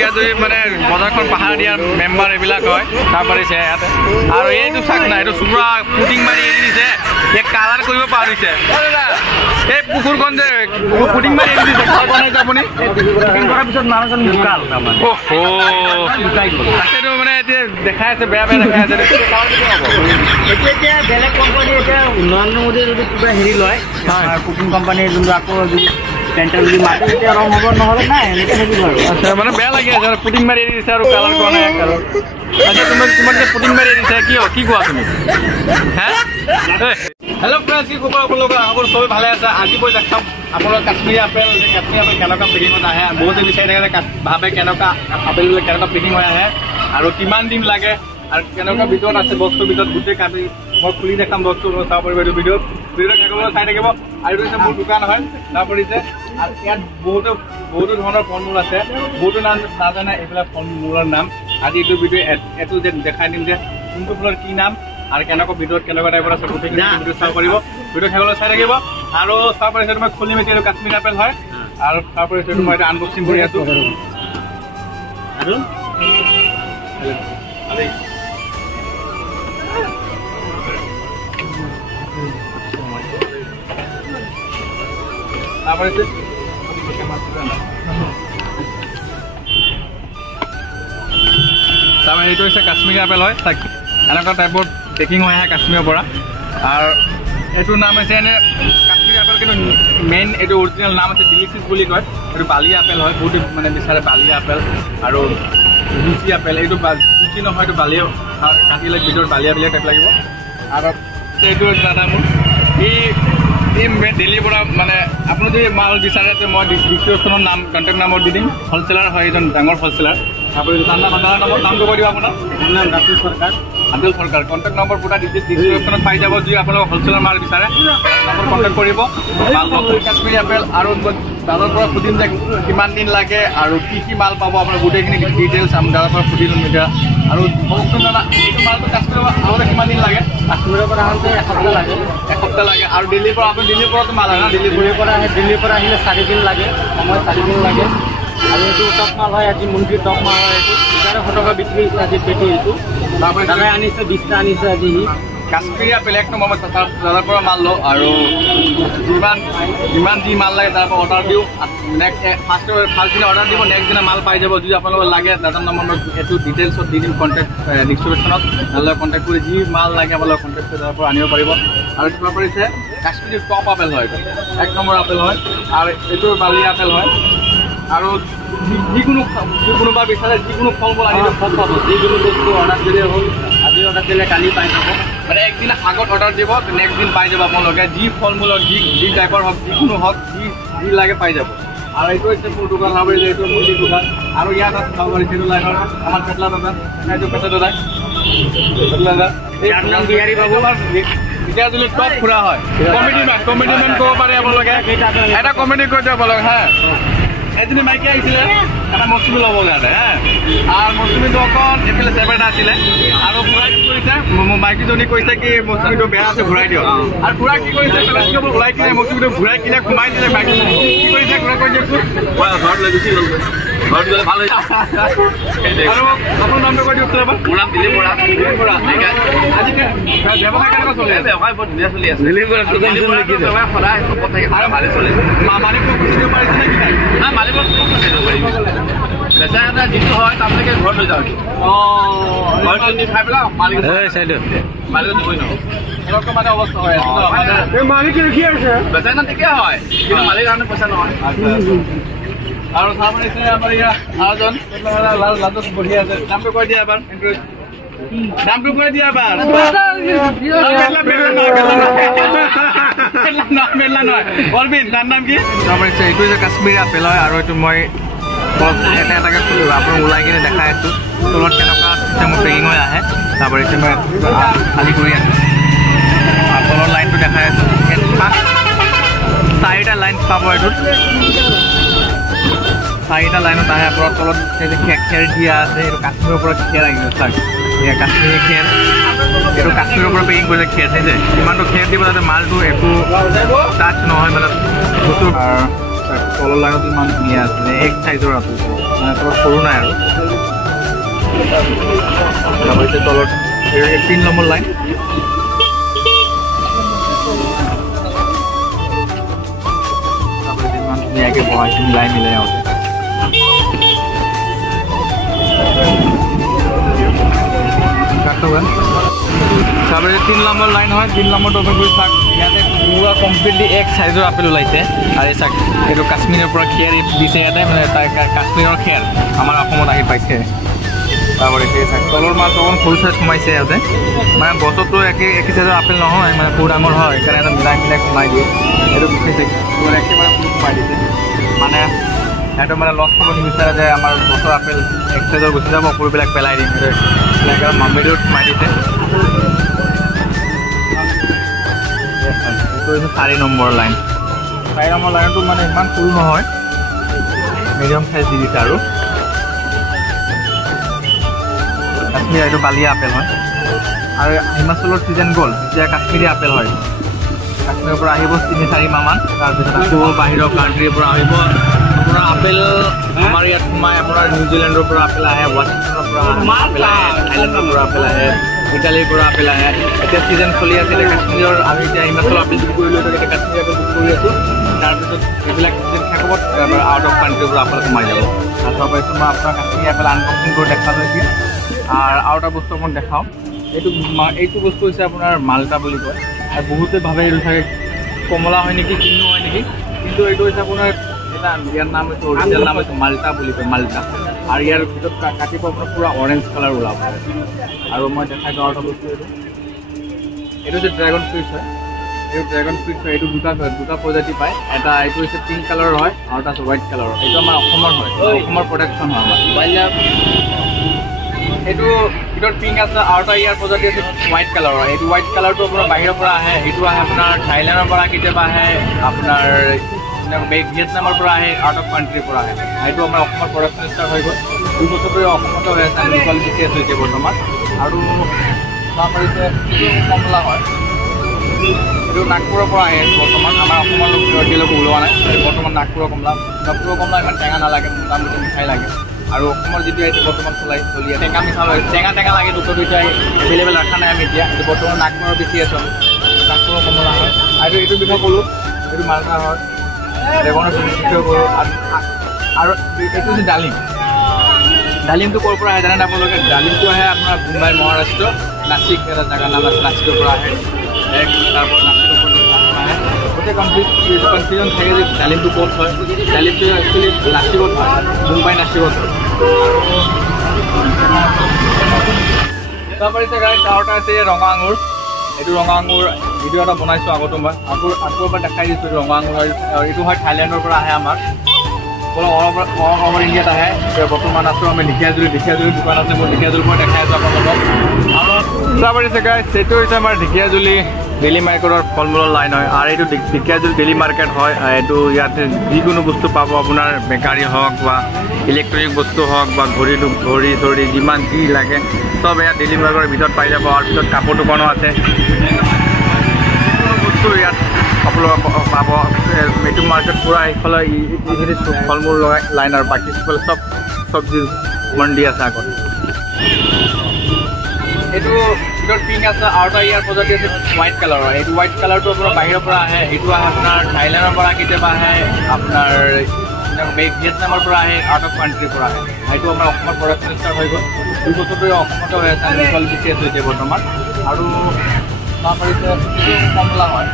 ঢেকিয়াজুৰি মানে বজাৰখন পাহাৰ দিয়াৰ মেম্বাৰ এইবিলাক হয় চাব পাৰিছে ইয়াতে আৰু এইটো চাক না এইটো পুৰা পুটিং মাৰি এৰি দিছে এক কালাৰ কৰিব পাৰিছে এই পুখুৰখন যে পুটিং মাৰি এৰি দিছে ঘৰ বনাইছে আপুনি পুটিং কৰাৰ পিছত মানুহজন ঢুকাল তাকেতো মানে এতিয়া দেখাই আছে বেয়া বেয়া দেখাই আছে এতিয়া বেলেগ কোম্পানী এতিয়া নৰেন্দ্ৰ মোদীয়ে যদি কিবা হেৰি লয় কুকিং কোম্পানী যোনটো আকৌ পেণ্টাৰ যদি মাতে এতিয়া ৰং হ'ব নহ'লে নাই এনেকৈ থাকিব আৰু আচ্ছা মানে বেয়া লাগি আছে পুটিং মাৰি এৰি দিছে আৰু কালাৰ কৰা নাই আৰু আচ্ছা তোমাক যে পুটিং মাৰি এৰি দিছে কি কোৱা তুমি হে হেল্ল' ফ্ৰেণ্ডছ কি খবৰ আপোনালোকৰ আমাৰ চবেই ভালে আছে আজি মই দেখাম আপোনালোক কাশ্মীৰী আপেল কেনেকুৱা পেকিঙত আহে বহুতে বিচাৰি থাকে ভাবে কেনেকুৱা আপেলবিলাক কেনেকুৱা পেকিং হৈ আহে আৰু কিমান দিন লাগে আৰু কেনেকুৱা ভিতৰত আছে বস্তুৰ ভিতৰত গোটেই কাটি মই খুলি দেখাম বস্তু চাব পাৰিব এইটো ভিডিঅ'ত চাই থাকিব আৰু এইটো মোৰ দোকান হয় চাব পাৰিছে আৰু ইয়াত বহুতো ধৰণৰ ফল মূল আছে বহুতো নাম নাজানে এইবিলাক ফল মূলৰ নাম আজি এইটো ভিডিঅ' এইটো যে দেখাই দিম যে কোনটো ফলৰ কি নাম আৰু কেনেকুৱা ভিতৰত কেনেকুৱা টাইপৰ আছে গোটেই ভিডিঅ' চাব পাৰিব ভিডিঅ' থাকিবলৈ চাই থাকিব আৰু চাব পাৰিছে মই খুলি মেলি এইটো কাশ্মীৰ আপেল হয় আৰু চাব পাৰিছে মই এটা আনবক্সিং কৰি আছো আৰু তাৰপৰা এইটো হৈছে কাশ্মীৰী আপেল হয় এনেকুৱা টাইপৰ পেকিং হৈ আহে কাশ্মীৰৰ পৰা আৰু এইটোৰ নাম হৈছে এনে কাশ্মীৰী আপেল কিন্তু মেইন এইটো অৰিজিনেল নাম আছে ডিলিচিছ বুলি কয় এইটো বালি আপেল হয় বহুতে মানে বিচাৰে বালি আপেল আৰু লুচি আপেল এইটো লুচি নহয় এইটো বালিয়া কাটিলে ভিতৰত বালিয়া টাইপ লাগিব আৰু এইটো দাদা মোৰ এই দিল্লীৰ পৰা মানে আপুনি যদি মাল বিচাৰে মই ডিস্ট্ৰিবিউশ্যনৰ নাম কণ্টেক্ট নম্বৰ দি দিম হ'লচেলাৰ হয় এজন ডাঙৰ হ'লচেলাৰ আপুনি নামটো কৈ দিব আপোনাৰ নাম আব্দুল চৰকাৰ কণ্টেক্ট নম্বৰ পুৰা ডিস্ট্ৰিবিউশ্যনত পাই যাব যদি আপোনালোক হ'লচেলাৰ মাল বিচাৰে নম্বৰ কণ্টেক্ট কৰিব কাশ্মীৰী আপেল আৰু দাদাৰ পৰা সুধিম যে কিমান দিন লাগে আৰু কি মাল পাব আপোনাৰ গোটেইখিনি ডিটেইলছ আমি দাদাৰ পৰা সুধি ল'ম এতিয়া আৰু কওকচোন দাদা এইটো মালটো কাশ্মীৰৰ আগতে কিমান দিন লাগে কাশ্মীৰৰ পৰা আহোঁতে এসপ্তাহ লাগে আৰু দিল্লীৰ পৰা আপুনি দিল্লীৰ পৰাতো মাল হয় না দিল্লীৰ পৰা আহিলে 4 দিন লাগে সময় 4 দিন লাগে আৰু এইটো টপ মাল হয় আজি মুন্দিৰ টপ মাল হয় এইটো 1100 টকা বিক্ৰী হৈছে আজি পেটি এইটো তাৰপৰা দাদাই আনিছে 20টা আনিছে আজি কাশ্মীৰী আপেল এক নম্বৰ দাদাৰ পৰা মাল লওঁ আৰু যিমান যি মাল লাগে তাৰ পৰা অৰ্ডাৰ দিওঁ নেক্সট ফাৰ্ষ্ট দিনা অৰ্ডাৰ দিব নেক্সট দিনা মাল পাই যাব যদি আপোনালোকৰ লাগে দাদাৰ নম্বৰ এইটো ডিটেইলছত দি দিম কণ্টেক্ট ডিষ্ট্ৰিবিউশ্যনত দাদাৰ কণ্টেক্ট কৰি যি মাল লাগে আপোনালোকৰ কণ্টেক্ট কৰি দাদাৰ পৰা আনিব পাৰিব আৰু এইটো পৰা পৰিছে কাশ্মীৰী টপ আপেল হয় এক নম্বৰ আপেল হয় আৰু এইটো বালি আপেল হয় আৰু কোনোবা বিচাৰে যিকোনো ফল মূল আনিলে ফল পাব যিকোনো বস্তু অৰ্ডাৰ দিলে হ'ল আজি অৰ্ডাৰ দিলে কালি পাই যাব মানে একদিন আগত অৰ্ডাৰ দিব নেক্সট দিন পাই যাব আপোনালোকে যি ফল মূল হওক যি টাইপৰ হওক যিকোনো হওক যি লাগে পাই যাব আৰু এইটো হৈছে মোৰ দোকান হ'ব এইটো মুৰ্গীৰ দোকান আৰু ইয়াত আছে চাব পাৰিছে এইটো লাইনৰ আমাৰ পেটলা দাদা এইটো পেটলা দাদা এই নাম বিহাৰী বাবু এতিয়া যদি টপ ফুৰা হয় কমেডি মেন ক'ব পাৰে আপোনালোকে এটা কমেডি কৰি দিব আপোনালোকে হা এজনী মাইকী আহিছিলে এটা মৌচুমী ল'ব কাৰণে হা আৰু মৌচুমীটো অকণ এইফালে চেপেটা আছিলে আৰু ঘূৰাই কি কৰিছে মাইকীজনী কৈছে কি মৌচুমীটো বেয়া আছে ঘূৰাই দিয়ক আৰু ঘূৰাই কি কৰিছে ঘূৰাই কিনে মৌচুমীটো ঘূৰাই কিনে সোমাই দিলে মাইকীজনী কি কৰিছে ঘূৰাই কৰি দিয়কচোন ঘৰত লৈ গুচি গ'ল ঘৰত গ'লে ভাল হৈছে আৰু আপোনাৰ নামটো কৈ দিয়কচোন এবাৰ মোৰ নাম দিলীপ বৰা আজি ব্যৱসায় কেনেকুৱা চলি আছে ব্যৱসায় বৰ ধুনীয়া চলি আছে দিলীপ বৰা সদায় শপত থাকে আৰু ভালে চলি আছে মালিকক বুজিব পাৰিছে নে কি নাই না মালিকক বেচা এটা যিটো হয় তাৰমানে ঘৰত লৈ যাওঁ ঘৰত যদি খাই পেলাওঁ মালিক দিবই নহয় এনেকুৱা মানে অৱস্থা হৈ আছে মালিক ৰখি আছে বেচা এটা ঠিকে হয় কিন্তু মালিক কাৰণে পইচা নহয় আৰু চাব পাৰিছে আমাৰ ইয়াত আৰু এজন লাজত বহি আছে নামটো কৈ দিয়া এবাৰ নামটো কৈ দিয়া এবাৰ মেলা নহয় অৰবিন্দ তাৰ নাম কি চাব পাৰিছে এইটো যে কাশ্মীৰী আপেল হয় আৰু এইটো মই এটা এটাকৈ আপোনাক ওলাই কিনে দেখাই আছোঁ তলত কেনেকুৱা চিষ্টেমত পেকিং হৈ আহে তাৰ পাৰিছে মই খালী কৰি আছোঁ তলৰ লাইনটো দেখাই আছোঁ 4টা লাইন পাব এইটোত 4টা লাইনত আহে আপোনাৰ তলত খেৰ দিয়া আছে এইটো কাশ্মীৰৰ পৰা খেৰ আহিছে চাওক এয়া কাশ্মীৰী খেৰ এইটো কাশ্মীৰৰ পৰা পেকিং কৰিলে খেৰ চাইছে ইমানটো খেৰ দিব যাতে মালটো একো টাচ নহয় মানে বস্তু তলৰ লাইনত ইমান ধুনীয়া আছে এক সাইজৰ আপেল মানে তলত সৰু নাই আৰু তলত 3 নম্বৰ লাইন ইমান ধুনীয়াকৈ বহাইছে মিলাই আহোঁতে তারপরে 3 নম্বর লাইন হয় 3 নম্বর ওপেন করে থাক ইয়াতে পুরা কমপ্লিটলি এক সাইজৰ আপেল ওলাইছে আৰু এই চাক এইটো কাশ্মীৰৰ পৰা খেৰ দিছে ইয়াতে মানে কাশ্মীৰৰ খেৰ আমাৰ অসমত আহি পাইছে তাৰপৰে এই চাক তলৰ মাছ অকণ সৰু চাইজ সোমাইছে ইয়াতে মানে গছতো একে সাইজৰ আপেল নহয় মানে সৰু ডাঙৰ হয় সেইকাৰণে এটা মিলাই সোমাই দিয়ে এইটো একেবাৰে সোমাই দিছে মানে সেইটো মানে লছ কৰিব নিবিচাৰে যে আমাৰ গছৰ আপেল এক সাইজৰ গুচি যাব সৰুবিলাক পেলাই দিম এনেকৈ মামিটোত সোমাই দিছে এইটো 4 নম্বৰ লাইন 4 নম্বৰ লাইনটো মানে ইমান সৰু নহয় মিডিয়াম সাইজ দি দিছে আৰু কাশ্মীৰ এইটো বালিয়া আপেল হয় আৰু হিমাচলৰ ছিজন গ'ল এতিয়া কাশ্মীৰী আপেল হয় কাশ্মীৰৰ পৰা আহিব 3-4 মাহমান তাৰপিছত আকৌ বাহিৰৰ কাণ্ট্ৰিৰ পৰা আহিব আপোনাৰ আপেল আমাৰ ইয়াত সোমাই আপোনাৰ নিউজিলেণ্ডৰ পৰা আপেল আহে ৱাশ্বিংটনৰ পৰা আপেল আহে থাইলেণ্ডৰ পৰা আপেল আহে ইটালীৰ পৰা আপেল আহে এতিয়া ছিজন চলি আছিলে কাশ্মীৰৰ আমি এতিয়া হিমাচল আপেল বিক্ৰী কৰিলোঁ এতিয়া কাশ্মীৰ আপেল বিক্ৰী কৰি আছোঁ তাৰপিছত এইবিলাক ছিজন শেষ হ'ব আউট অফ কাণ্ট্ৰিৰ পৰা আপেল সোমাই যাব তাৰপৰা পাইছোঁ মই আপোনাৰ কাশ্মীৰ আপেল আনবক্সিং কৰি দেখালোঁ এতিয়া আৰু এটা বস্তু অকণ দেখাওঁ এইটো বস্তু হৈছে আপোনাৰ মাল্টা বুলি কয় আৰু বহুতে ভাবে এইটো চাগে কমলা হয় নেকি কিনো হয় নেকি কিন্তু এইটো হৈছে আপোনাৰ এটা ইয়াৰ নাম হৈছে অৰিজিনেল নাম হৈছে মাল্টা বুলি কয় মাল্টা আৰু ইয়াৰ ভিতৰত কাটিব আপোনাৰ পূৰা অৰেঞ্জ কালাৰ ওলাব আৰু মই দেখাই দিওঁ এটা বস্তু এইটো হৈছে ড্ৰেগন ফ্ৰুইটছ হয় এইটো ড্ৰেগন ফ্ৰুইটছ হয় এইটো দুটা প্ৰজাতি পায় এটা এইটো হৈছে পিংক কালাৰৰ হয় আৰু এটা হৈছে হোৱাইট কালাৰৰ এইটো আমাৰ অসমৰ হয় অসমৰ প্ৰডাকশ্যন হয় আমাৰ এইটো ভিতৰত পিংক আছে আৰু এটা ইয়াৰ প্ৰজাতি আছে হোৱাইট কালাৰৰ এইটো হোৱাইট কালাৰটো আপোনাৰ বাহিৰৰ পৰা আহে এইটো আহে আপোনাৰ থাইলেণ্ডৰ পৰা কেতিয়াবা আহে আপোনাৰ ভিয়েটনামৰ পৰা আহে আউট অফ কাণ্ট্ৰিৰ পৰা আহে এইটো আমাৰ অসমৰ প্ৰডাকশ্যন ষ্টাৰ্ট হৈ গ'ল 2 বছৰ ধৰি অসমতে হৈ আছে আমি কোৱালিটি বিক্ৰী আছোঁ এতিয়া বৰ্তমান আৰু পাৰিছে কমলা হয় এইটো নাগপুৰৰ পৰা আহে বৰ্তমান আমাৰ অসমৰ এতিয়ালৈকে ওলোৱা নাই বৰ্তমান নাগপুৰৰ কমলা ইমান টেঙা নালাগে মোটামুটি মিঠাই লাগে আৰু অসমৰ যিটো আহিছে বৰ্তমান চলি আছে টেঙা মিঠা হয় টেঙা লাগে দুটাটো এতিয়া এভেইলেবল ৰখা নাই আমি এতিয়া এইটো বৰ্তমান নাগপুৰৰ বেছি আছোঁ নাগপুৰৰ কমলা হয় আৰু এইটো বিষয়ে ক'লোঁ এইটো মাল্টা হয় ড্ৰেগনৰ বিষয়ে কৰোঁ আৰু এইটো হৈছে ডালিমটো ক'ৰ পৰা আহে জানে আপোনালোকে ডালিমটো আহে আপোনাৰ মুম্বাই মহাৰাষ্ট্ৰ নাছিক এটা জেগাৰ নাম আছে নাছিকৰ পৰা আহে তাৰপৰা নাছিকৰ পৰা আহে গোটেই কনফিউজন থাকে যে ডালিমটো ক'ত হয় ডালিমটো একচুৱেলি নাছিকত হয় মুম্বাই নাছিকত হয় তাৰপৰা এতিয়া গাড়ীত আৰু এটা আছে ৰঙা আঙুৰ এইটো ৰঙা আঙুৰ ভিডিঅ' এটা বনাইছোঁ আগতো মই আগৰ পৰা দেখাই দিছোঁ এইটো ৰঙা আঙুৰ হয় আৰু এইটো হয় থাইলেণ্ডৰ পৰা আহে আমাৰ অল অভাৰ ইণ্ডিয়াত আহে বৰ্তমান আছোঁ আমি ঢেকীয়াজুলি দোকান আছে মই ঢেকীয়াজুলিৰ পৰা দেখাই আছোঁ আপোনালোকক আৰু চাবলৈ চাগে সেইটো হৈছে আমাৰ ঢেকীয়াজুলি ডেইলি মাৰ্কেটৰ ফল মূলৰ লাইন হয় আৰু এইটো ঢেকীয়াজুলি ডেইলি মাৰ্কেট হয় এইটো ইয়াতে যিকোনো বস্তু পাব আপোনাৰ বেকাৰী হওক বা ইলেক্ট্ৰনিক বস্তু হওক বা ঘড়ী চৰি যিমান যি লাগে চব ইয়াত ডেইলি মাৰ্কেটৰ ভিতৰত পাই যাব আৰু পিছত কাপোৰ দোকানো আছে যিকোনো বস্তু ইয়াত আপোনালোকে পাব এইটো মাৰ্কেট পূৰা এইফালে এইখিনি ফল মূল লগাই লাইন আৰু বাকী সিফালে চব চব্জি মন্ডি আছে আগত এইটো ভিতৰত পিংক আছে আৰু এটা ইয়াৰ প্ৰজাতি আছে হোৱাইট কালাৰৰ এইটো হোৱাইট কালাৰটো আপোনাৰ বাহিৰৰ পৰা আহে এইটো আহে আপোনাৰ থাইলেণ্ডৰ পৰা কেতিয়াবা আহে আপোনাৰ ভিয়েটনামৰ পৰা আহে আউট অফ কাণ্ট্ৰিৰ পৰা আহে এইটো আমাৰ অসমৰ প্ৰডাকশ্যন ষ্টাৰ্ট হৈ গ'ল 2 বছৰ ধৰি অসমতে হৈ আছে আমি কোৱালিটি বিক্ৰী আছোঁ এতিয়া বৰ্তমান আৰু পাৰিছে কমলা হয়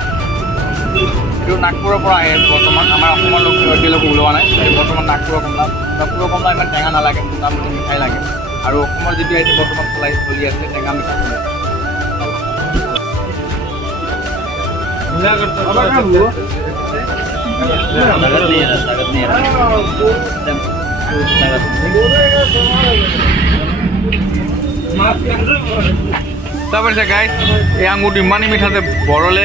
এইটো নাগপুৰৰ পৰা আহে বৰ্তমান আমাৰ অসমৰ এতিয়ালৈকে ওলোৱা নাই বৰ্তমান নাগপুৰৰ কমলা ইমান টেঙা নালাগে মোটামুটি মিঠাই লাগে আৰু অসমৰ যিটো আহিছে বৰ্তমান চলি আছে টেঙা মিঠা তাৰপিছত গাইজ এই আঙুৰটো ইমানেই মিঠা যে বৰলে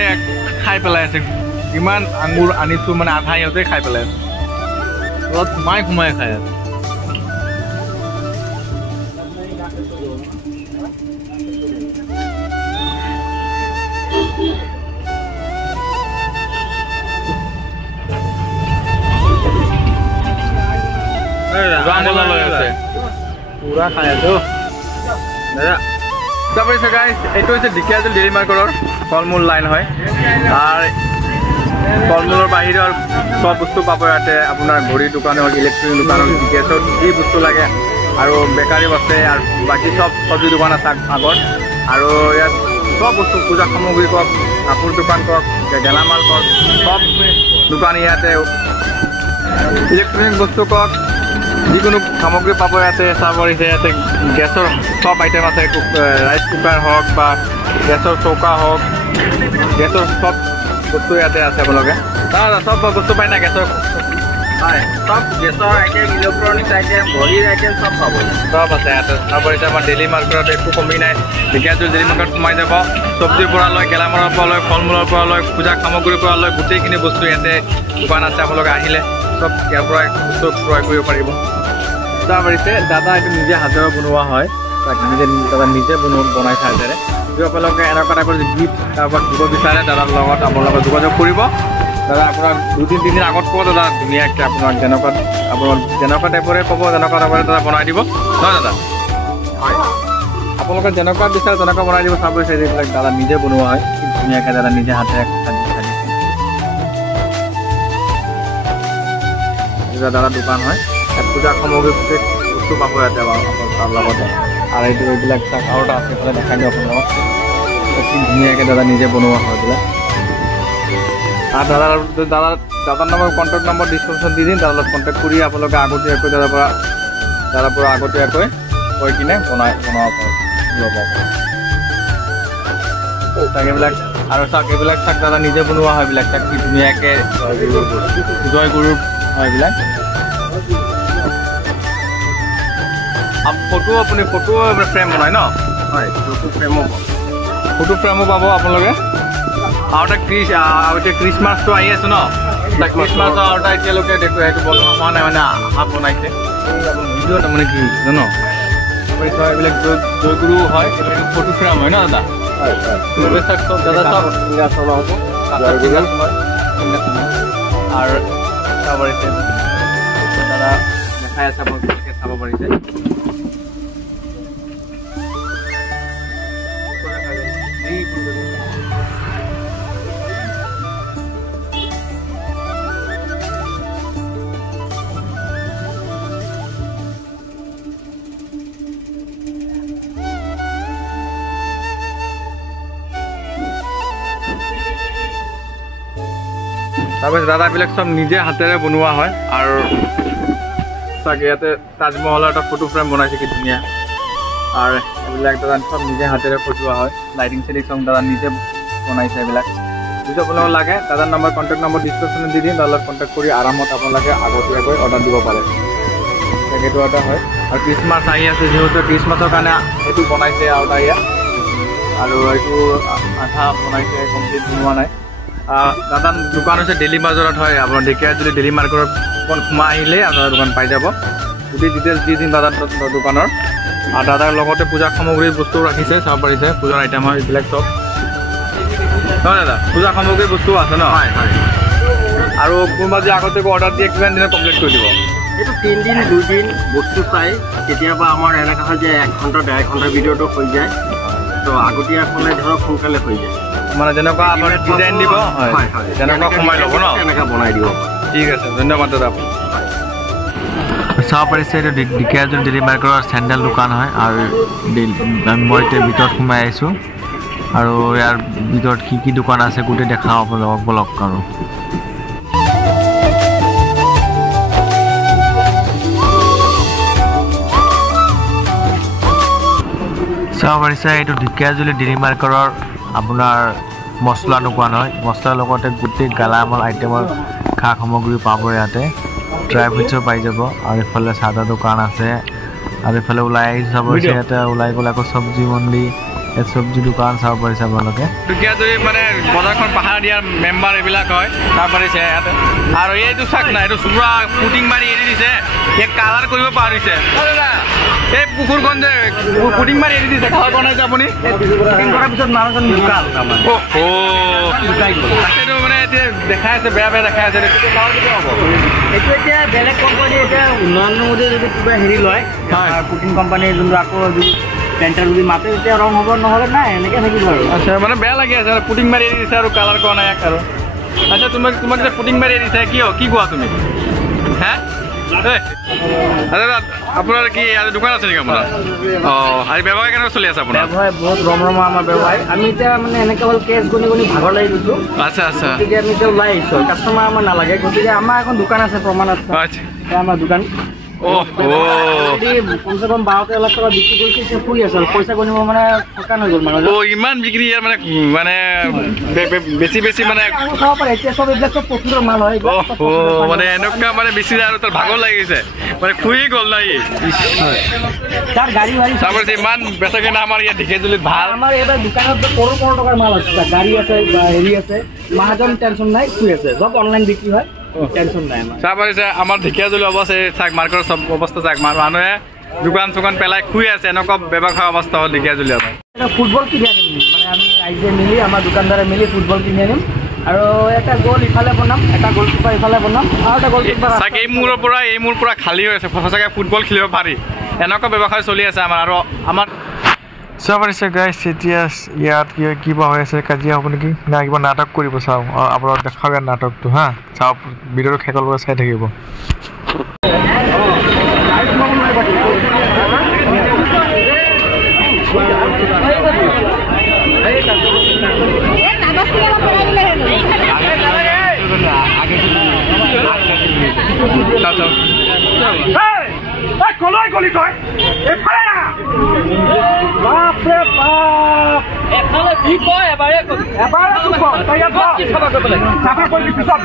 খাই পেলাই আছে ইমান আঙুৰ আনিছোঁ মানে আধা সিহঁতে খাই পেলাই আছে অলপ সোমাই খাই আছে পুৰা মজা লৈ আছে পুৰা খাই আছো দাদা তাৰপিছত গাইজ এইটো হৈছে ঢেকিয়াজুলি ডেইলি মাৰ্কেটৰ ফল মূল লাইন হয় আৰু ফল মূলৰ বাহিৰৰ সব বস্তু পাব ইয়াতে আপোনাৰ ঘড়ী দোকান হওক ইলেক্ট্ৰনিক দোকান হওক গেছৰ যি বস্তু লাগে আৰু বেকাৰীও আছে আৰু বাকী সব চব্জি দোকান আছে আগত আৰু ইয়াত সব বস্তু পূজা সামগ্ৰী কওক কাপোৰ দোকান কওক গেলামাল কওক সব দোকান ইয়াতে ইলেক্ট্ৰনিক বস্তু কওক যিকোনো সামগ্ৰী পাব ইয়াতে চাব পাৰিছে ইয়াতে গেছৰ সব আইটেম আছে ৰাইচ কুকাৰ হওক বা গেছৰ চৌকা হওক গেছৰ সব বস্তু ইয়াতে আছে আপোনালোকে সব বস্তু পায় না গেছৰ হয় সব গেছৰ আইটেম ইলেক্ট্ৰনিক্স আইটেম ঘড়ীৰ আইটেম সব পাব সব আছে ইয়াতে চাব পাৰিছে আমাৰ ডেইলি মাৰ্কেটত একো কমি নাই ঢেকিয়াজুলি ডেইলি মাৰ্কেট সোমাই যাব চব্জিৰ পৰা লৈ গেলামালৰ পৰা লৈ ফল মূলৰ পৰা লৈ পূজা সামগ্ৰীৰ পৰা লৈ গোটেইখিনি বস্তু ইয়াতে দোকান আছে আপোনালোকে আহিলে সব ইয়াৰ পৰা বস্তু ক্ৰয় কৰিব পাৰিব চাব পাৰিছে দাদা এইটো নিজে হাতেৰে বনোৱা হয় দাদা নিজে বনাই খাই হাতেৰে যদি আপোনালোকে এনেকুৱা টাইপৰ গিফ্ট কাৰোবাক দিব বিচাৰে দাদাৰ লগত আপোনালোকে যোগাযোগ কৰিব দাদা আপোনাক 2-3 দিন আগত ক'ব দাদা ধুনীয়াকৈ আপোনাক যেনেকুৱা টাইপৰে ক'ব তেনেকুৱা টাইপৰে দাদা বনাই দিব নহয় দাদা হয় আপোনালোকে যেনেকুৱা বিচাৰে তেনেকুৱা বনাই দিব চাব বিচাৰে এইবিলাক দাদা নিজে বনোৱা হয় ধুনীয়াকৈ দাদা নিজে হাতেৰে দাদা দোকান হয় ইয়াত পূজা সামগ্ৰী গোটেই বস্তু পাব ইয়াতে তাৰ লগতে আৰু এইবিলাক চাওক আৰু এটা আছে এইফালে দেখাই দিওঁ আপোনালোকক কি ধুনীয়াকৈ দাদা নিজে বনোৱা হয় এইবিলাক আৰু দাদাৰ নম্বৰ কণ্টেক্ট নম্বৰ ডিছক্ৰিপশ্যন দি দিম দাদাৰ লগত কণ্টেক্ট কৰি আপোনালোকে আগতীয়াকৈ দাদাৰ পৰা আগতীয়াকৈ কৈ কিনে বনাব পাৰে এইবিলাক আৰু চাওক এইবিলাক চাওক দাদা নিজে বনোৱা হয় এইবিলাক চাওক কি ধুনীয়াকৈ জয়গুৰু হয় এইবিলাক ফটো আপুনি ফ্ৰেম বনায় ন হয় ফটো ফ্ৰেমো পাব আপোনালোকে আৰু এতিয়া খ্ৰীষ্টমাছটো আহি আছে ন খ্ৰীষ্টমাছৰ আৰু এটা এতিয়ালৈকে সেইটো বনোৱা হোৱা নাই মানে আশা বনাইছে ভিডিঅ' তাৰমানে কি জান এইবিলাক জয়গুৰু হয় এইবিলাক ফটো ফ্ৰেম হয় ন দাদা দাদা চব আৰু চাব পাৰিছে দাদা দেখাই আছে আপোনালোকে চাব পাৰিছে তাৰপিছত দাদাবিলাক চব নিজে হাতেৰে বনোৱা হয় আৰু চাগে ইয়াতে তাজমহলৰ এটা ফটো ফ্ৰেম বনাইছে কি ধুনীয়া আৰু এইবিলাক দাদা চব নিজে হাতেৰে সজোৱা হয় লাইটিং চাইটিং চব দাদা নিজে বনাইছে এইবিলাক যদি আপোনালোকক লাগে দাদাৰ নম্বৰ কণ্টেক্ট নম্বৰ ডিছক্ৰিপশ্যনত দি দিম দাদাৰ লগত কণ্টেক্ট কৰি আৰামত আপোনালোকে আগতীয়াকৈ অৰ্ডাৰ দিব পাৰে সেইটো এটা হয় আৰু খ্ৰীষ্টমাছ আহি আছে যিহেতু খ্ৰীষ্টমাছৰ কাৰণে এইটো বনাইছে আৰু এটা ইয়াত আৰু এইটো আধা বনাইছে কমপ্লিট বনোৱা নাই দাদাৰ দোকান হৈছে ডেইলি বাজাৰত হয় আপোনাৰ ঢেকিয়াজুলি ডেইলি মাৰ্কেটত অকণ সোমাই আহিলে আপোনাৰ দোকান পাই যাব গোটেই ডিটেইলছ দি দিম দাদাৰ দোকানৰ আৰু দাদাৰ লগতে পূজা সামগ্ৰীৰ বস্তু ৰাখিছে চাব পাৰিছে পূজাৰ আইটেম হয় এইবিলাক চব নহয় দাদা পূজা সামগ্ৰীৰ বস্তু আছে ন হয় হয় আৰু কোনোবা যদি আগতীয়াকৈ অৰ্ডাৰ দিয়ে কিমান দিনত কমপ্লিট কৰি দিব এইটো 3 দিন 2 দিন বস্তু চাই কেতিয়াবা আমাৰ এনেকুৱা হয় যে 1 ঘণ্টা 1.5 ঘণ্টাৰ ভিডিঅ'টো হৈ যায় তো আগতীয়াকৈ ধৰক সোনকালে হৈ যায় মানে যেনেকুৱা আপোনাৰ ডিজাইন দিব হয় তেনেকুৱা সোমাই ল'ব ন এনেকৈ বনাই দিব ঠিক আছে ধন্যবাদ দাদা চাব পাৰিছে এইটো ঢেকিয়াজুলি ডেইলি মাৰ্কেটৰ চেণ্ডেল দোকান হয় আৰু মই এতিয়া ভিতৰত সোমাই আহিছোঁ আৰু ইয়াৰ ভিতৰত কি দোকান আছে গোটেই দেখাওঁ আপোনালোকক বলক আৰু চাব পাৰিছে এইটো ঢেকিয়াজুলি ডেইলি মাৰ্কেটৰ আপোনাৰ মছলা দোকান হয় মছলাৰ লগতে গোটেই গেলামাল আইটেমৰ খা সামগ্ৰী পাব ইয়াতে ড্ৰাই ফ্ৰুটছো পাই যাব আৰু এইফালে চাদা দোকান আছে আৰু এইফালে ওলাই আহি চাব পাৰিছে ইয়াতে ওলাই গ'লে আকৌ চব্জি মন্দি চব্জি দোকান চাব পাৰিছে আপোনালোকে ঢেকিয়াজুলি মানে বজাৰখন পাহাৰীয়া মেম্বাৰ এইবিলাক হয় চাব পাৰিছে ইয়াতে আৰু এইটো চাক নাই এইটো পুৰা পুটিং মাৰি এৰি দিছে ইয়াক কালাৰ কৰিব পাৰিছে এই পুকুৰখন যে পুটিং মাৰি এৰি দিছে খাব পৰা নাই যে আপুনি পুটিং কৰাৰ পিছত মানুহজন ঢুকাল তাকেতো মানে এতিয়া দেখাই আছে বেয়া বেয়া দেখাই আছে হ'ব এইটো এতিয়া বেলেগ কোম্পানী এতিয়া নৰেন্দ্ৰ মোদীয়ে যদি কিবা হেৰি লয় পুটিং কোম্পানীৰ যোনটো আকৌ যদি পেণ্টাৰ যদি মাতে তেতিয়া ৰং হ'ব নহ'লে নাই এনেকৈ থাকিব আৰু আচ্ছা মানে বেয়া লাগি আছে আৰু পুটিং মাৰি এৰি দিছে আৰু কালাৰ কৰা নাই আৰু আচ্ছা তোমাক যে পুটিং মাৰি এৰি দিছে কি কোৱা তুমি হে আপোনাৰ কি আজি দোকান আছে নেকি আপোনাৰ অঁ আজি ব্যৱসায় কেনেকৈ চলি আছে আপোনাৰ ব্যৱসায় বহুত ৰমৰমা আমাৰ ব্যৱসায় আমি এতিয়া মানে এনেকৈ হ'ল কেছ গুণি ভাগৰ লাগি গৈছোঁ আচ্ছা আচ্ছা গতিকে আমি এতিয়া ওলাই আহিছোঁ কাষ্টমাৰ আমাৰ নালাগে গতিকে আমাৰ এখন দোকান আছে প্ৰমাণ আছে আমাৰ দোকান কমচে কম 12-13 লাখ টকা বিক্ৰী কৰিছে এতিয়া শুই আছে পইচা গণিব মানে থকান হৈ গ'ল মানুহ ইমান বিক্ৰী মানে বেছি মানে চাব পাৰে এতিয়া চব এইবিলাক চব প্ৰফিটৰ মাল হয় মানে এনেকুৱা মানে বেছি যায় আৰু তাৰ ভাগৰ লাগিছে মানে শুই গ'ল নাই তাৰ গাড়ী বাড়ী তাৰপিছত ইমান বেচা কিনা আমাৰ ইয়াত ঢেকীয়াজুলিত ভাল আমাৰ এইবাৰ দোকানত কৰোৰ টকাৰ মাল আছে গাড়ী আছে হেৰি আছে মাহাজন টেনশ্যন নাই শুই আছে চব অনলাইন বিক্ৰী হয় টেনশ্যন নাই আমাৰ ঢেকীয়াজুলি অৱস্থা চাওক মাৰ্কেটৰ চব অৱস্থা চাওক মানুহে দোকান চোকান পেলাই শুই আছে এনেকুৱা ব্যৱসায় অৱস্থা হ'ল ঢেকীয়াজুলি আমাৰ ফুটবল কিনি আনিম মানে আমি ৰাইজে মিলি আমাৰ দোকানদাৰে মিলি ফুটবল কিনি আনিম আৰু এটা গ'ল ইফালে বনাম এটা গ'লকিপাৰ ইফালে বনাম আৰু এটা গ'লকিপাৰ চাওক এই মূৰৰ পৰা খালী হৈ আছে সঁচাকৈ ফুটবল খেলিব পাৰি এনেকুৱা ব্যৱসায় চলি আছে আমাৰ আৰু আমাৰ চাব পাৰিছে গাইছ এতিয়া ইয়াত কিবা হৈ আছে কাজিয়া হ'ব নেকি না কিবা নাটক কৰিব চাওঁ আপোনাক দেখাব ইয়াত নাটকটো হা চাওক ভিডিঅ'টো শেষলৈকে চাই থাকিব কলৈ গলি তই এফালে বাপৰে বাপ এফালে কি কয় এবাৰে তই ইয়াত চাফা কৰি পিছত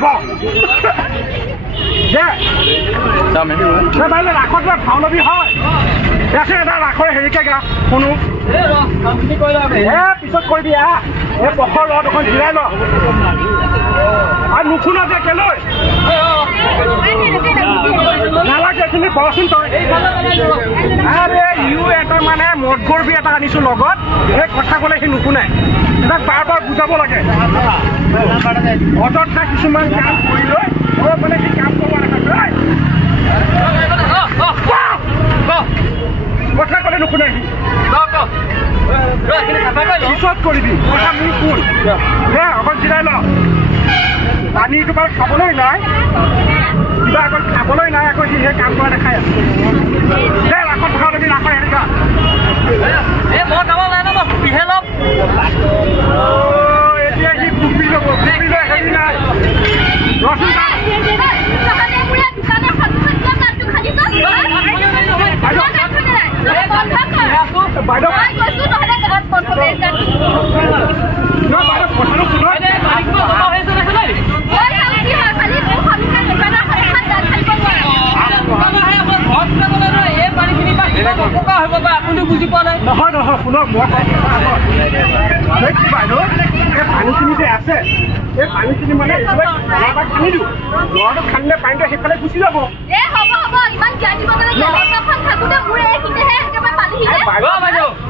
বাইলে ৰাসত ভাও লবি হয় আছে এটা ৰাসৰ হেৰিকে গা শুনো পিছত কৰিবি এই পখৰ ল দুখন জিৰাই ল আৰু নুশুন যে কেলৈ নালাগে এইখিনি বৰচোন তই আৰে ইউ এটা মানে মদগৰ্বী এটা আনিছো লগত এই কথা ক'লে সি নুশুনে তাক বাৰ বাৰ বুজাব লাগে অযথা কিছুমান কাম কৰি লৈ মানে সি কাম কৰিব নাথাকে কথা ক'লে নুশুনে সি পিছত কৰিবি কথা মোৰ শুন অকল জিৰাই ল পানীটো বাৰু খাবলৈ নাই কিবা অকল খাবলৈ নাই আকৌ সি সেই কাম কৰা দেখাই আছে দে ৰাখত ভাও লবি ৰাখৰ হেৰিকা এতিয়া সি কুপি ল'ব কুপি লৈ হেৰি নাই ৰচোন বাইদেউ আপুনি বুজি পোৱা নাই নহয় নহয় শুনক মই বাইদেউ এই পানীখিনি যে আছে এই পানীখিনি মানে খান্দি দিওঁ ল'ৰাটো খান্দিলে পানীটো সেইফালে গুচি যাব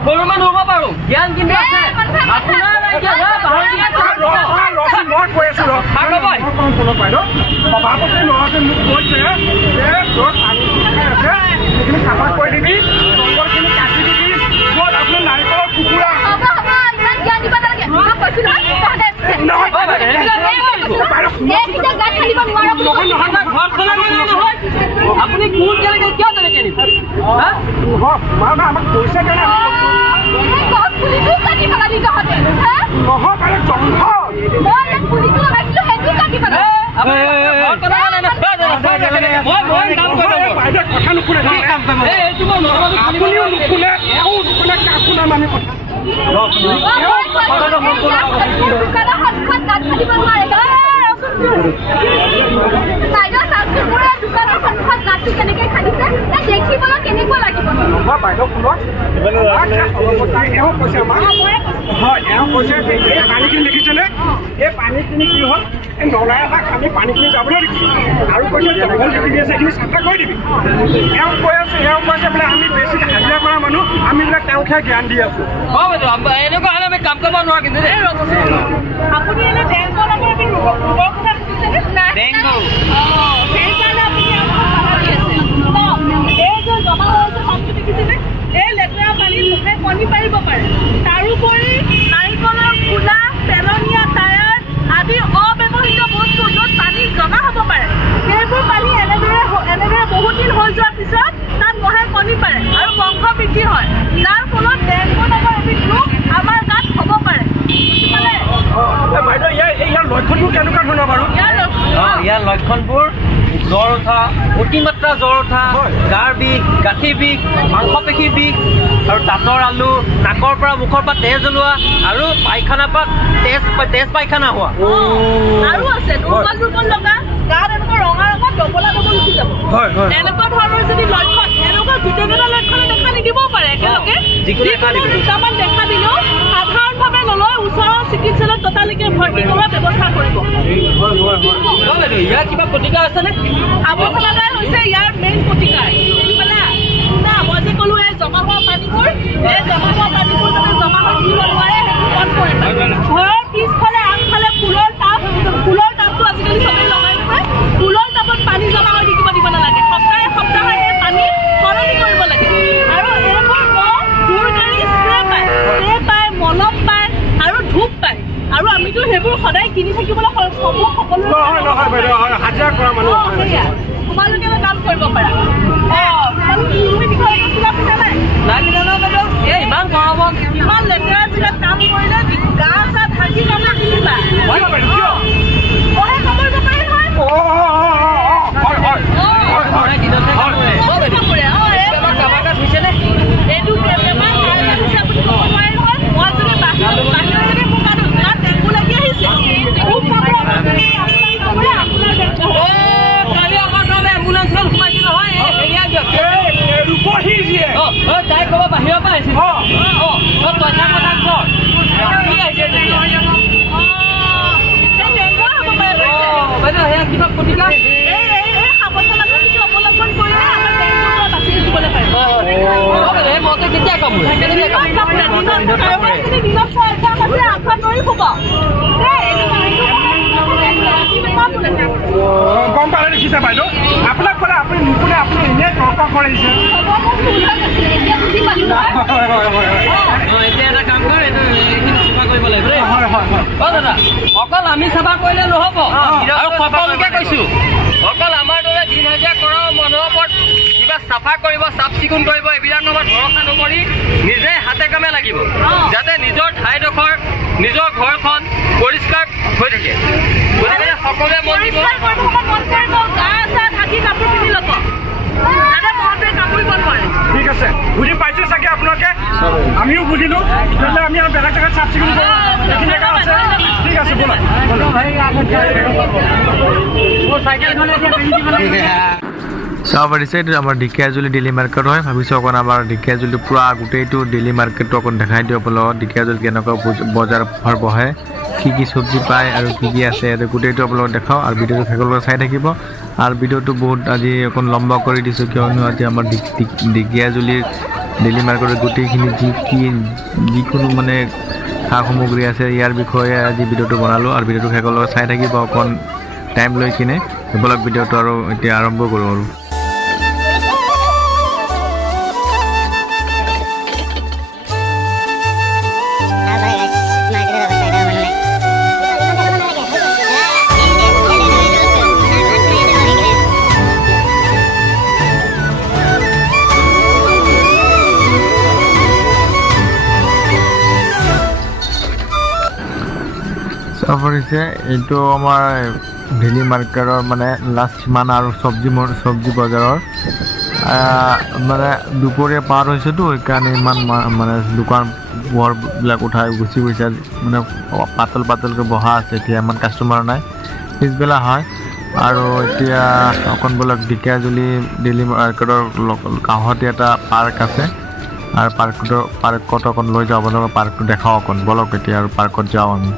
সৰু মানুহ হ'ব পাৰো জ্ঞান কিন্তু আছে মই কৈ আছো বাইদেউ সভাপতি ল'ৰাটোৱে মোক কৈছে যে য'ত পানী আছে সেইখিনি চাফা কৰি দিবি জংঘলখিনি কাটি দিবি য'ত আপোনাৰ নাৰিকলৰ কুকুৰা আপুনি কোন কেনেকে কিয় তেনেকে আমাক কৈছে কাৰণে কথা নুশুনে আপুনিও নুশুনে এও নুশুনে আপোনাৰ মানে কথা বাইদেউ শুনক এওঁ কৈছে হয় এওঁ কৈছে পানীখিনি দেখিছেনে এই পানীখিনি কি হ'ল এই নলা এটা খান্দি পানীখিনি যাবলৈ দেখিছো আৰু কৈছে জংঘল যিখিনি আছে সেইখিনি চাফা কৰি দিবি এওঁ কৈ আছে বোলে আমি বেছি হাজিৰা আপোনালোকহে জ্ঞান দি আছো এনেকুৱা হ'লে আমি কাম কৰিব নোৱাৰো কিন্তু আপুনি এনে বেংকৰ নম্বৰ আমি ৰোগৰ কথা সুধিছেনে নাই সেইকাৰণে আপুনি এই যে জমা হৈ আছে পানীটো দেখিছেনে এই লেতেৰা পানী মুখে কণী পাৰিব পাৰে তাৰোপৰি নাৰিকলৰ খোলা পেলনীয়া টায়াৰ আদি অব্যৱহৃত বস্তু য'ত পানী জমা হ'ব পাৰে সেইবোৰ পানী এনেদৰে বহুত দিন হৈ যোৱাৰ পিছত তাত মহে কণী পাৰে আৰু বংশ বৃদ্ধি হয় যাৰ ফলত ডেংগু নামৰ এবিধ ৰোগ আমাৰ গাত হ'ব পাৰে বাইদেউ ইয়াৰ লক্ষণবোৰ কেনেকুৱা ধৰণৰ বাৰু ইয়াৰ লক্ষণবোৰ জ্বৰ উঠা অতিমাত্ৰা জ্বৰ উঠা গাৰ বিষ গাঁঠি বিষ মাংসপেশী বিষ আৰু দাঁতৰ আলু নাকৰ পৰা মুখৰ পৰা তেজ ওলোৱা আৰু পায়খানাৰ পৰা তেজ পায়খানা হোৱা আৰু আছে দুৰ্বল লগা গাত এনেকুৱা ৰঙা ডবলা উঠি যাব এনেকুৱা ধৰণৰ যদি লক্ষণ এনেকুৱা গোটেইকেইটা লক্ষণে দেখা নিদিবও পাৰে একেলগে দুটামান দেখা দিলেও সাধাৰণভাৱে নলয় ওচৰৰ চিকিৎসালয়ত ততালিকে ভৰ্তি কৰোৱাৰ ব্যৱস্থা কৰিব ইয়াৰ কিবা প্ৰতিকাৰ আছেনে সাৱধানতাই হৈছে ইয়াৰ মেইন প্ৰতিকাৰ মই যে ক'লো এই জমা হোৱা পানীবোৰ যাতে জমা হৈ থাকিব নোৱাৰে সেইটো বন্ধ কৰিব ঘৰৰ পিছফালে আগফালে ফুলৰ টাবটো আজিকালি চবেই লগাই নহয় ফুলৰ টাবত পানী জমা হৈ থাকিব দিব নালাগে সপ্তাহে এই পানী সলনি কৰিব লাগে আৰু এইবোৰ দূৰকাৰী স্প্ৰে পায় মলম পায় আৰু ধূপ পায় আৰু আমিতো সেইবোৰ সদায় কিনি থাকিবলৈ সকলো হাজিৰা কৰা মানুহ তোমালোকে কাম কৰিব পাৰা ইমান গৰমত ইমান লেতেৰা জেগাত কাম কৰিলে গা চা ঢাকি কাম কিনিবা এইটো বেমাৰ মই যদি বাহিৰত যদি মোকাটো তাত ডেংগু লাগি আহিছে তাই ক'ব বাহিৰৰ পৰা আহিছিল পইচা কথা বাইদেউ সেয়া কিবা প্ৰতিকাৰ অৱলম্বন কৰিলে আমাৰ বাচি দিবলৈ পাৰে মতে কেতিয়া কম গম পালে দেখিছে বাইদেউ আপোনাক ক'লে আপুনি নুশুনে আপুনি এনেই তৰ্ক কৰিছে এতিয়া এটা কাম কৰে এইখিনি চাফা কৰিব লাগিব দাদা অকল আমি চাফা কৰিলে নহ'ব আৰু সকলোকে কৈছো অকল আমাৰ দৰে দিন হাজিৰা কৰা মানুহৰ ওপৰত কিবা চাফা কৰিব চাফ চিকুণ কৰিব এইবিলাক নম্বৰত ভৰসা নকৰি নিজে হাতে কামে লাগিব যাতে নিজৰ ঠাইডোখৰ নিজৰ ঘৰখন পৰিষ্কাৰ হৈ থাকে গতিকে সকলোৱে মন দিব ঠিক আছে বুজি পাইছে চাগে আপোনালোকে আমিও বুজিলো তেতিয়াহ'লে আমি আৰু বেলেগ জেগাত চাফ চিকুণ কৰোঁ এইখিনি জেগা আছে ঠিক আছে চাব পাৰিছে এইটো আমাৰ ঢেকীয়াজুলি ডেইলি মাৰ্কেট হয় ভাবিছোঁ অকণ আমাৰ ঢেকীয়াজুলি পূৰা গোটেইটো ডেইলি মাৰ্কেটটো অকণ দেখাই দিওঁ আপোনালোকক ঢেকীয়াজুলি কেনেকুৱা বজাৰ বহে কি চব্জি পায় আৰু কি আছে ইয়াতে গোটেইটো আপোনালোকক দেখাওঁ আৰু ভিডিঅ'টো সকলোকে চাই থাকিব আৰু ভিডিঅ'টো বহুত আজি অকণ লম্বা কৰি দিছোঁ কিয়নো আজি আমাৰ ঢেকীয়াজুলিৰ ডেইলি মাৰ্কেটৰ গোটেইখিনি যিকোনো মানে সা সামগ্ৰী আছে ইয়াৰ বিষয়ে আজি ভিডিঅ'টো বনালোঁ আৰু ভিডিঅ'টো সকলোকে চাই থাকিব অকণ টাইম লৈ কিনে এইবিলাক ভিডিঅ'টো আৰু এতিয়া আৰম্ভ কৰোঁ আৰু পৰিছে এইটো আমাৰ ডেইলি মাৰ্কেটৰ মানে লাষ্ট মান আৰু চব্জি বজাৰৰ মানে দুপৰীয়া পাৰ হৈছেতো সেইকাৰণে ইমান মানে দোকান পোহৰবিলাক উঠাই গুচি গৈছে মানে পাতলকৈ বহা আছে এতিয়া ইমান কাষ্টমাৰ নাই পিছবেলা হয় আৰু এতিয়া অকণ বোলক ঢেকীয়াজুলি ডেইলি মাৰ্কেটৰ কাষতে এটা পাৰ্ক আছে আৰু পাৰ্কত অকণ লৈ যাওঁ আপোনালোকক পাৰ্কটো দেখাওঁ অকণ বলক এতিয়া আৰু পাৰ্কত যাওঁ আমি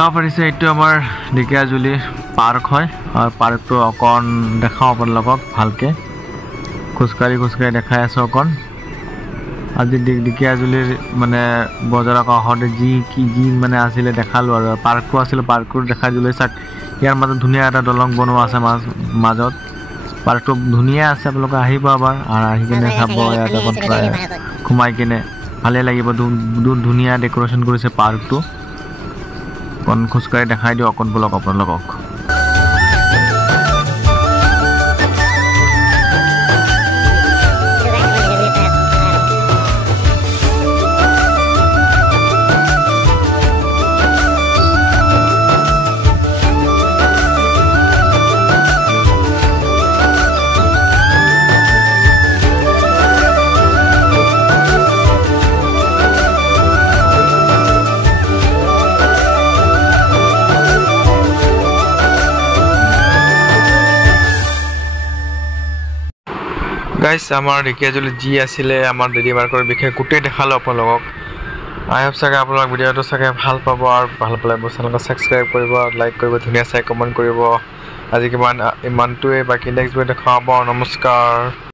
চাব পাৰিছে এইটো আমাৰ ঢেকীয়াজুলি পাৰ্ক হয় আৰু পাৰ্কটো অকণ দেখাওঁ আপোনালোকক ভালকৈ খোজকাঢ়ি দেখাই আছোঁ অকণ আজি ঢেকীয়াজুলিৰ মানে বজাৰৰ কাষতে যি মানে আছিলে দেখালোঁ আৰু পাৰ্কটো আছিলে পাৰ্কটো দেখাই দিলোঁ চাওক ইয়াৰ মাজত ধুনীয়া এটা দলং বনোৱা আছে মাজত পাৰ্কটো ধুনীয়া আছে আপোনালোকে আহিব এবাৰ আৰু আহি কিনে চাব ইয়াত অকণ সোমাই কিনে ভালেই লাগিব ধুনীয়া ডেক'ৰেশ্যন কৰিছে পাৰ্কটো অকণ খোজকাঢ়ি দেখাই দিওঁ অকণ বলক আপোনালোকক গাইজ আমাৰ ঢেকীয়াজুলিত যি আছিলে আমাৰ ডেইলি মাৰ্কেটৰ বিষয়ে গোটেই দেখালোঁ আপোনালোকক আই হোপ চাগে আপোনালোক ভিডিঅ'টো চাগে ভাল পাব আৰু ভাল পালে চেনেলটো ছাবস্ক্ৰাইব কৰিব লাইক কৰিব ধুনীয়া চাই কমেণ্ট কৰিব আজি ইমানটোৱে বাকী নেক্সট ভিডিঅ' দেখা পাব নমস্কাৰ